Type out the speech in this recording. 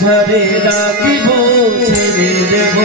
মাঝারে রাখিব ছেড়ে দেব।